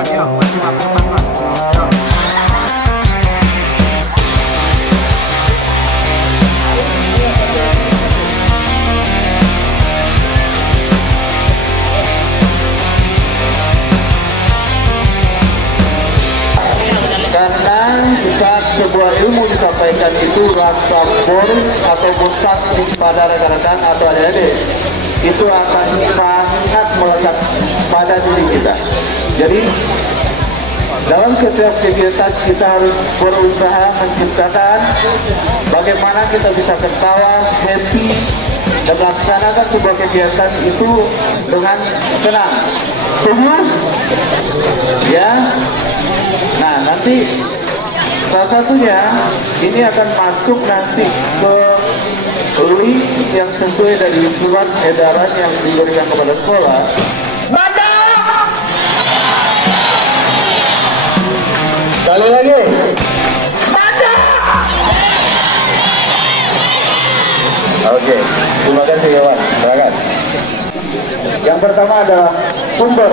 depan, yuk. Bersiap, teman-teman. Yuk. Karena jika sebuah ilmu disampaikan itu rasa bor atau bosan pada rekan-rekan atau adik-adik, itu akan sangat melekat pada diri kita. Jadi dalam setiap kegiatan kita harus berusaha menciptakan bagaimana kita bisa ketawa, happy, dan melaksanakan sebuah kegiatan itu dengan senang. Setuju? Ya. Nah, nanti salah satunya ini akan masuk nanti ke link yang sesuai dari surat edaran yang diberikan kepada sekolah. Sekali lagi. Oke, terima kasih kawan. Silakan. Yang pertama adalah sumber,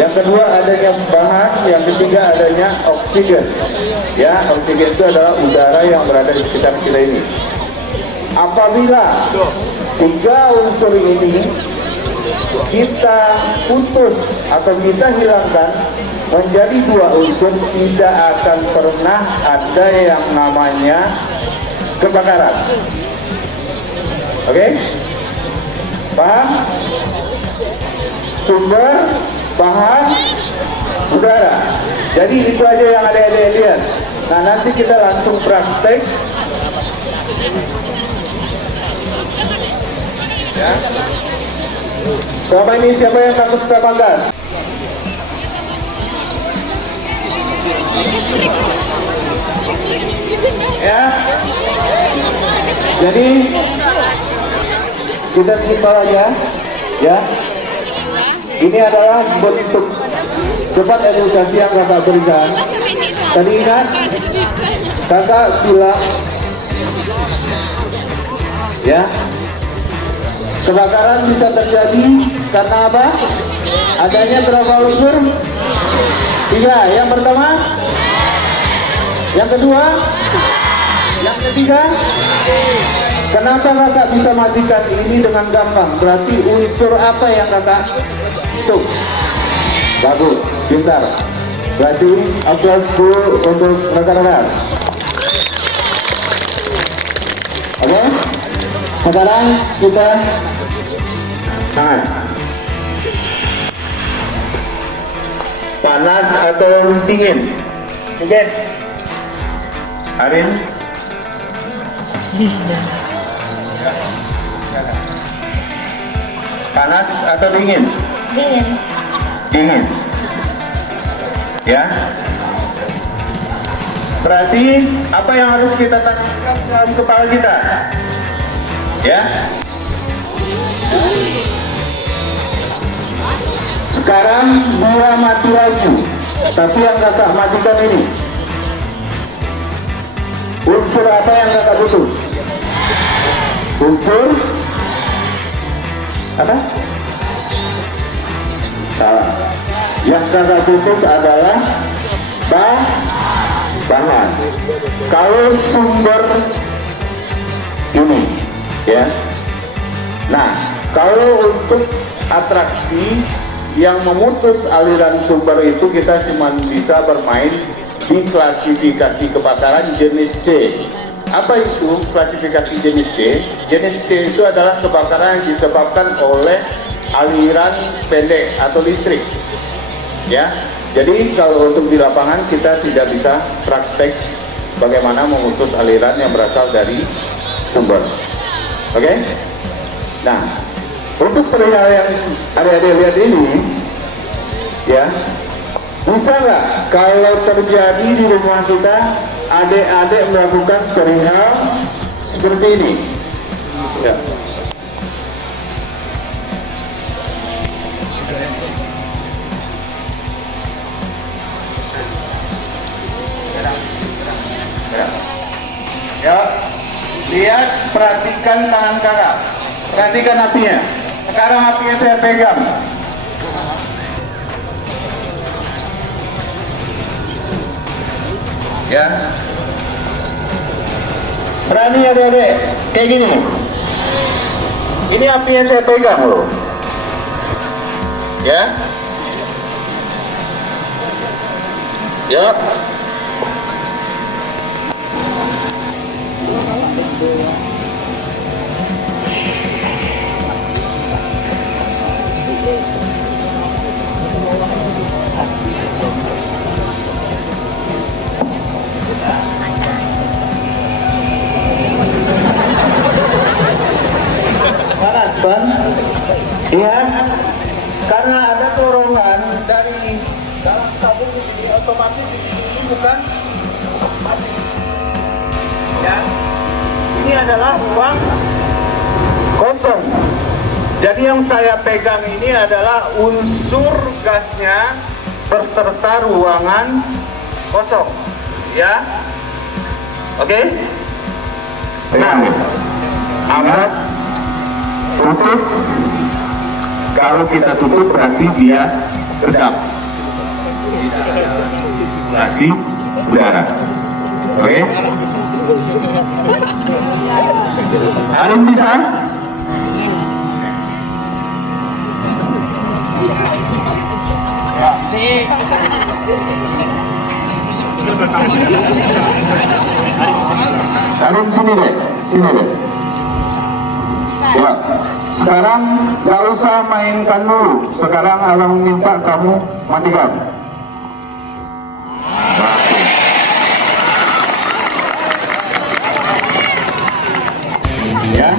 yang kedua adanya bahan, yang ketiga adanya oksigen. Ya, oksigen itu adalah udara yang berada di sekitar kita ini. Apabila tiga unsur ini kita putus atau kita hilangkan menjadi dua unsur, tidak akan pernah ada yang namanya kebakaran. Oke? Paham? Sumber, bahan, udara. Jadi itu aja yang adik-adik lihat. Nah, nanti kita langsung praktek. Ya. Selama ini siapa yang takut terbakar? Ya. Jadi kita simpel aja, ya. Ini adalah bentuk cepat edukasi yang kakak berikan. Tadi ingat, kakak bilang, ya, kebakaran bisa terjadi karena apa? Adanya berapa unsur? 3. Yang pertama, yang kedua, yang ketiga. Kenapa kakak bisa matikan ini dengan gampang? Berarti unsur apa yang kakak hitung? Bagus, pintar. Berarti aplaus dulu untuk rekan-rekan. Oke? Sekarang kita tangan. Panas atau dingin? Dingin. Arin? Panas atau dingin? Dingin. Dingin. Ya. Berarti apa yang harus kita tanamkan dalam kepala kita? Ya. Sekarang dua mati lagi, tapi yang kakak matikan ini. Unsur apa yang kakak putus? Unsur apa? Salah. Yang kakak putus adalah bahan. Kalau sumber ini, ya. Nah, kalau untuk atraksi yang memutus aliran sumber itu kita cuma bisa bermain di klasifikasi kebakaran jenis C. Apa itu klasifikasi jenis C? Jenis C itu adalah kebakaran yang disebabkan oleh aliran pendek atau listrik. Ya, jadi kalau untuk di lapangan kita tidak bisa praktek bagaimana memutus aliran yang berasal dari sumber. Oke? Nah, untuk perihal yang adik-adik lihat ini, ya, bisa nggak kalau terjadi di rumah kita adik-adik melakukan perihal seperti ini? Ya. Ya, lihat, perhatikan tangan kakak, perhatikan apinya. Sekarang apinya saya pegang. Ya. Berani adik-adik, kayak gini. Ini api yang saya pegang loh. Ya. Ya. Lihat, karena ada dorongan dari dalam tabung ini, otomatis ini bukan mati. Ya, ini adalah ruang kosong. Jadi yang saya pegang ini adalah unsur gasnya beserta ruangan kosong. Ya, oke? Nah, amat tutup. Kalau kita tutup berarti dia redam. Sirkulasi udara. Oke? Alim bisa? Alim sini deh, sini deh. Ya, sekarang gak usah mainkan dulu. Sekarang Allah minta kamu matikan. Ya.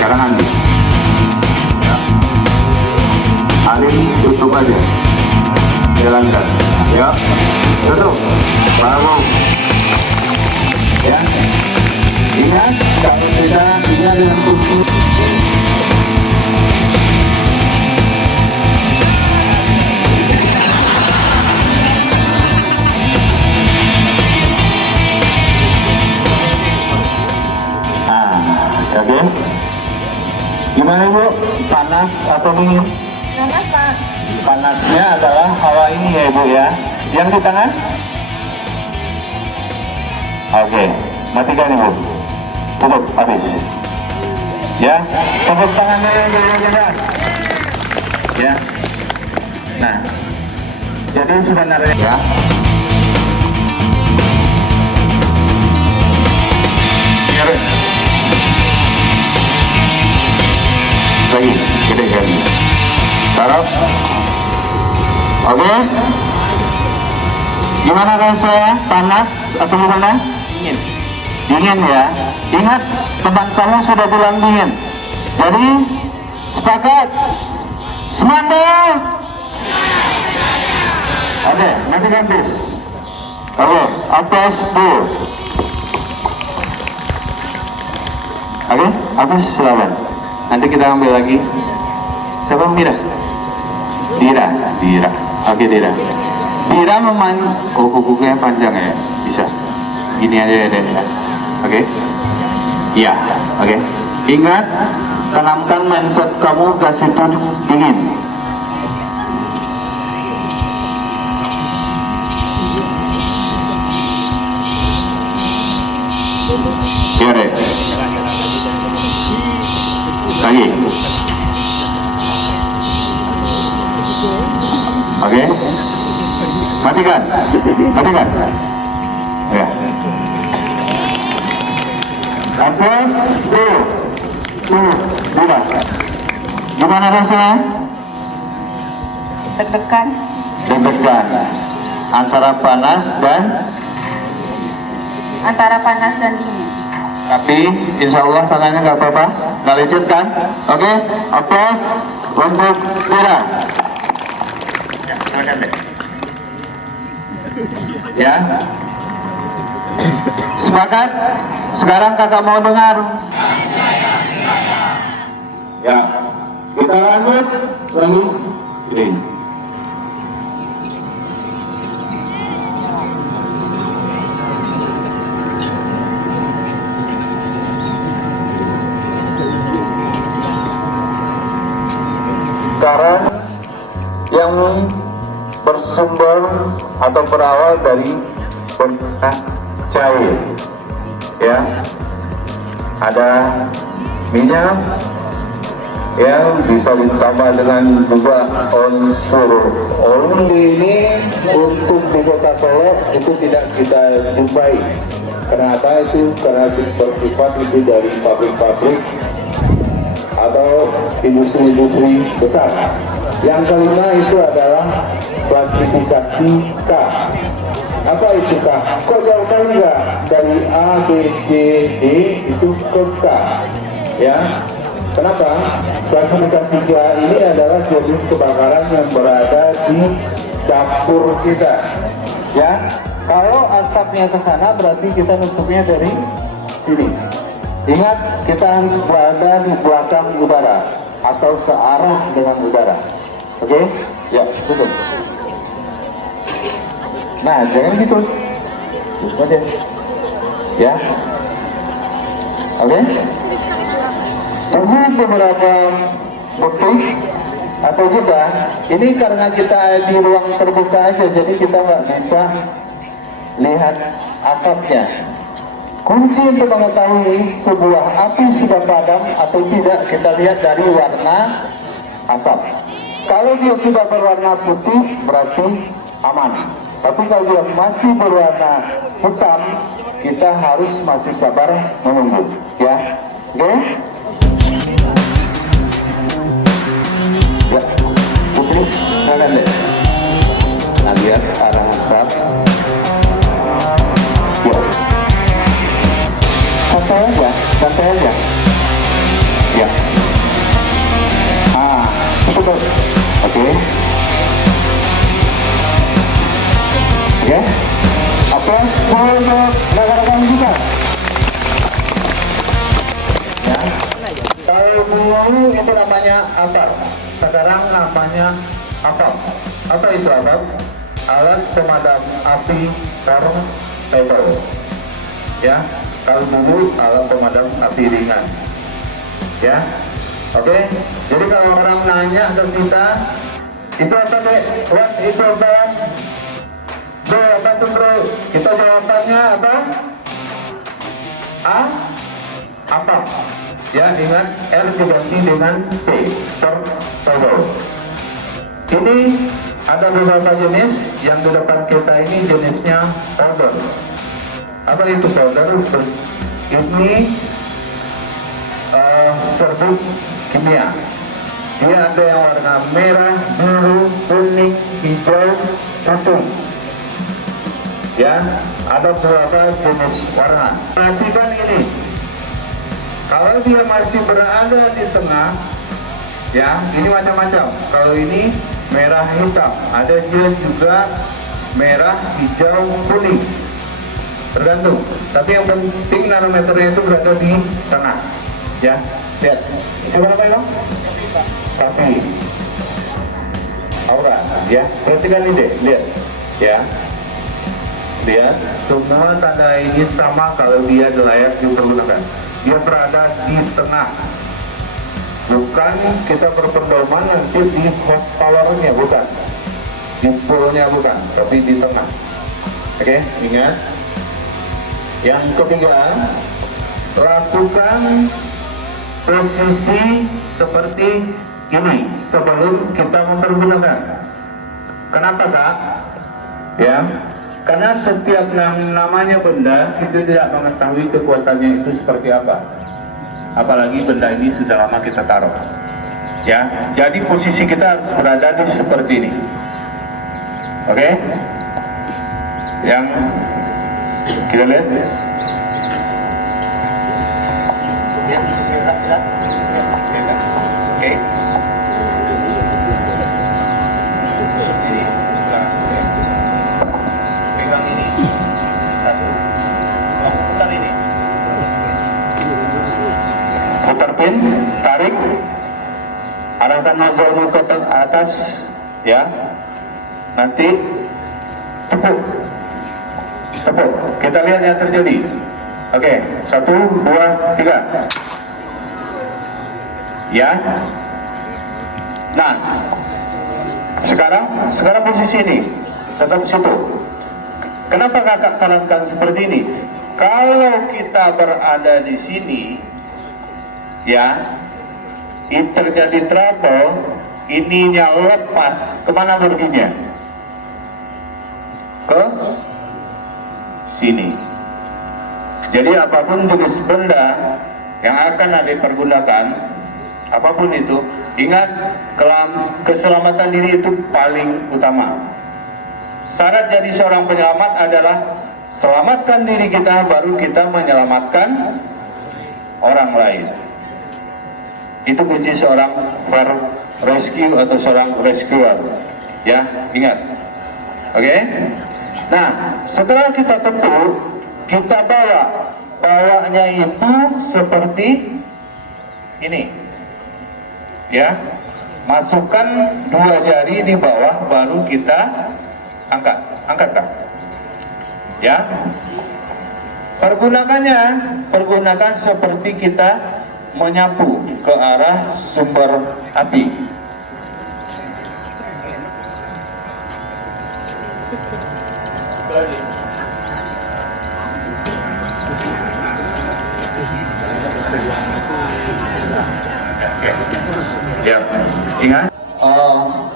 Sekarang Andi. Ya. Alim tutup aja. Jalankan. Ya. Tutup. Baru. Ya. Ingat, kalau tidak dengan tutup. Oke. Gimana Bu? Panas atau dingin? Panas, Pak. Panasnya adalah hawa ini ya Ibu ya. Yang di tangan? Oke. Matikan Ibu. Tutup habis. Ya. Tepuk tangannya yang jalan-jalan. Ya. Nah. Jadi sebenarnya ya. Lagi, gede kali. Sarap. Oke. Gimana rasanya? Panas atau gimana? Dingin. Dingin ya. Ingat, teman kamu sudah bilang dingin. Jadi, sepakat. Semangat. Oke, nanti ganti. Oke, atas dulu. Oke, atas silakan. Nanti kita ambil lagi. Siapa Mira? Dira. Oke, Dira. Dira oh kukunya panjang ya. Bisa. Gini aja ya, Dira. Oke. Iya, oke. Ingat, tanamkan mindset kamu gas itu dingin. Iya deh. Lagi. Oke. Matikan. Ya. Atas, sudah. Gimana rasanya? Deg-degan. Antara panas dan dingin. tapi insya Allah tangannya nggak apa-apa, nggak lecet kan? Oke, aplaus untuk Dira. Ya, silakan deh. Ya, sepakat. Sekarang kakak mau dengar. Ya, kita lanjut lagi. Sini. lingkaran yang bersumber atau berawal dari benda cair, ya. Ada minyak yang bisa ditambah dengan juga unsur oli. Ini untuk di Kota Solo itu tidak kita jumpai. Kenapa itu? Karena bersifat itu dari pabrik-pabrik atau industri-industri besar. Yang kelima itu adalah klasifikasi K. Apa itu K? Kok jauh kali nggak dari A, B, C, D itu ke K, ya? Kenapa? Klasifikasi K ini adalah jenis kebakaran yang berada di dapur kita, ya. Kalau asapnya ke sana berarti kita nutupnya dari sini. Ingat, kita harus berada di belakang udara atau searah dengan udara. Oke? Ya, betul. Nah, jangan gitu. Gitu aja. Ya. Oke? Tunggu beberapa detik atau juga ini karena kita di ruang terbuka aja, jadi kita nggak bisa lihat asapnya. Kunci untuk mengetahui sebuah api sudah padam atau tidak kita lihat dari warna asap. Kalau dia sudah berwarna putih berarti aman. Tapi kalau dia masih berwarna hitam, kita harus masih sabar menunggu, ya. Oke? Ya, putih, kalian lihat. Nah, lihat arah asap. Ya. Santai aja. Ya. Cukup. Oke. Oke. Apa? Boleh rekan-rekan juga. Ya. Kalau dulu itu namanya asap. Sekarang namanya asap. Apa itu asap? Alat pemadam api portable. Ya. Kalau dulu alat pemadam api ringan, ya. Oke. Jadi kalau orang nanya ke kita, itu apa deh? What itu apa? Bro, apa tuh bro? Kita jawabannya apa? A? Apa? Ya, ingat R diganti dengan P. Portable. Ini ada beberapa jenis. Yang di depan kita ini jenisnya powder. Apa itu powder? Ini serbuk kimia. Dia ada yang warna merah, biru, kuning, hijau, putih. Ya, ada beberapa jenis warna. Perhatikan ini. Kalau dia masih berada di tengah, ya, ini macam-macam. Kalau ini merah hitam, ada juga merah, hijau, kuning. Tergantung, tapi yang penting nanometernya itu berada di tengah, ya. Lihat, coba apa ya? Tapi aura, ya. Perhatikan ini deh, lihat, ya. Lihat, semua tanda ini sama kalau dia layak dipergunakan. Dia berada di tengah. Bukan kita berpedoman nanti di horsepower-nya, bukan. Di poolnya bukan, tapi di tengah. Oke, ingat. Yang ketiga, lakukan posisi seperti ini sebelum kita mempergunakan. Kenapa Kak? Ya, karena setiap namanya benda itu tidak mengetahui kekuatannya itu seperti apa. Apalagi benda ini sudah lama kita taruh. Ya, jadi posisi kita harus berada di seperti ini. Oke? Yang kita lihat. Oke. Pegang ini. Satu. Putar ini. Putar pin, tarik. Arahkan nozzle ke atas, ya. Nanti tepuk. Tepuk. Kita lihat yang terjadi. Oke, 1, 2, 3. Ya. Nah, sekarang posisi ini tetap situ. Kenapa kakak sarankan seperti ini? Kalau kita berada di sini, ya, ini terjadi trouble, ininya lepas, kemana perginya? Ke sini. Jadi apapun jenis benda yang akan dipergunakan, apapun itu, ingat keselamatan diri itu paling utama. Syarat jadi seorang penyelamat adalah selamatkan diri kita, baru kita menyelamatkan orang lain. Itu kunci seorang rescue atau seorang rescuer. Ya, ingat. Oke? Nah, setelah kita tempuh, kita bawanya itu seperti ini. Ya, masukkan 2 jari di bawah, baru kita angkat kan? Ya, pergunakan seperti kita menyapu ke arah sumber api. Ya, ingat,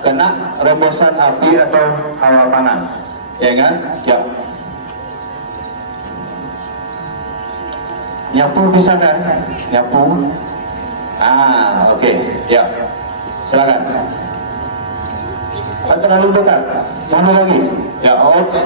kena rembusan api atau hawa panas, ya kan? Ya. Nyapu bisa kan? Nyapu. Oke. Ya. Silakan. Terlalu dekat. Mana lagi? Ya, oke.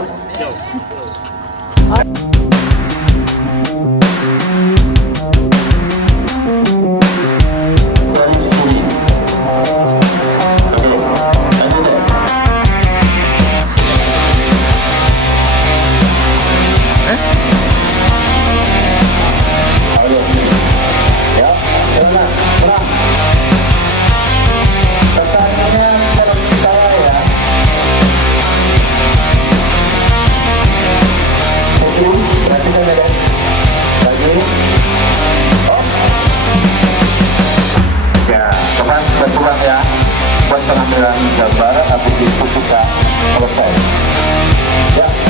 Berkurang ya, buat pengambilan gambar, habis itu kita selesai. Ya.